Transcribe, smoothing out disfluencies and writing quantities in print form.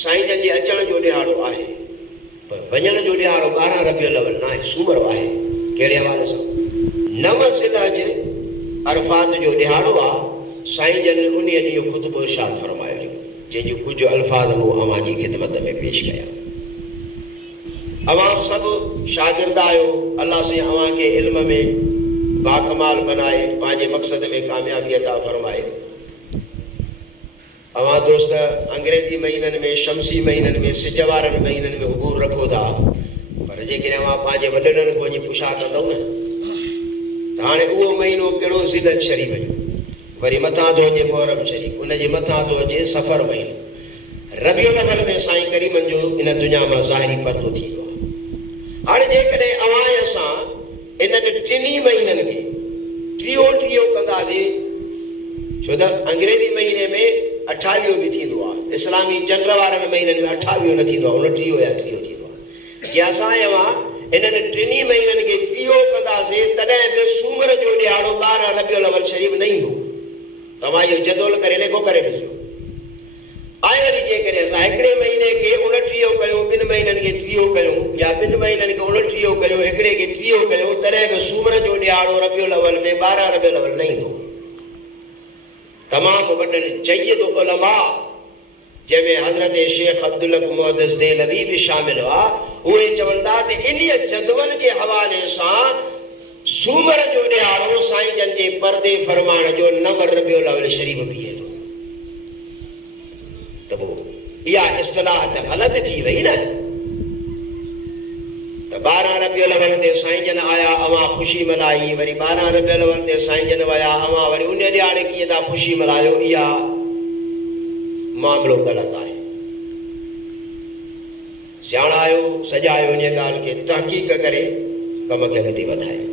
साईं जन जे अचण जो ॾिहाड़ो आहे, पर वञण जो ॾिहाड़ो 12 रबियुल अव्वल न आहे, सूमर आहे। कहिड़े हवाले सां? 9 ज़िलहज अरफात जो ॾिहाड़ो आहे। साईं जन उन ॾींहुं ख़ुतबो इरशाद फरमायो, जंहिंजूं कुझु अल्फाज़ मूं अवां जी ख़िदमत में पेश कया। अवां सभु शागिर्द आहियो, अल्लाह से अवां खे इल्म में बाकमाल बनाए, पंहिंजे मक़सद में कामयाबी अता फरमाए। अवां दोस्त अंग्रेज़ी महीननि में, शमसी महीननि में, सिज वारनि महीननि में उबूर रखो था, पर जेकॾहिं अवां पंहिंजे वॾनि खे वञी पुछा कंदव न त हाणे उहो महीनो कहिड़ो ज़िलहज शरीफ़ जो, वरी मथां थो अचे मुहर्रम शरीफ़, उनजे मथां थो अचे सफ़र महीनो। रबियुल अव्वल में साईं करीमनि जो इन दुनिया मां ज़ाहिरी पर्दो थींदो आहे। हाणे जेकॾहिं अवां ऐं असां इन्हनि 3 महीननि खे टियों कंदासीं, छो त अंग्रेज़ी महीने में 28 बि थींदो आहे, इस्लामी चंड वारनि महीननि में 28 न थींदो आहे, 29 या 30 थींदो आहे। जे असां अवां इन्हनि 3 महीननि खे 30 कंदासीं, तॾहिं बि सूमर जो ॾिहाड़ो 12 रबियुल अव्वल शरीफ़ न ईंदो। तव्हां इहो जदोल करे लेखो करे ॾिसो। ऐं वरी जेकॾहिं असां हिकिड़े महीने खे 29 कयूं, 2 महीननि खे 30 कयूं, या 2 महीननि खे 29 कयूं, हिकिड़े खे 30 कयूं, तॾहिं बि सूमर जो ॾिहाड़ो रबियुल अव्वल में 12 रबियुल अव्वल न ईंदो। तमामु वॾनि जय्यद उलमा, जंहिंमें हज़रत शेख अब्दुल मुहद्दिस देहलवी बि शामिल हुआ, उहे चवनि था त इन जदवल जे हवाले सां सूमर जो ॾिहाड़ो साईं जन जे पर्दे फरमाइण जो 9 रबियुल अव्वल शरीफ़ बीहे थो। त पोइ इहा इस्तिलाह त ग़लति थी वई न। त 12 रबियुल अव्वल ते साईं जन आया, अवां ख़ुशी मल्हाई, वरी 12 रबियुल अव्वल ते साईं जन विया, अवां वरी उन ॾिहाड़े कीअं था ख़ुशी मल्हायो, इहा मामिलो ग़लति आहे। सियाणा आहियो, सॼायो इन ॻाल्हि खे तहक़ीक़ करे कम खे अॻिते वधायो।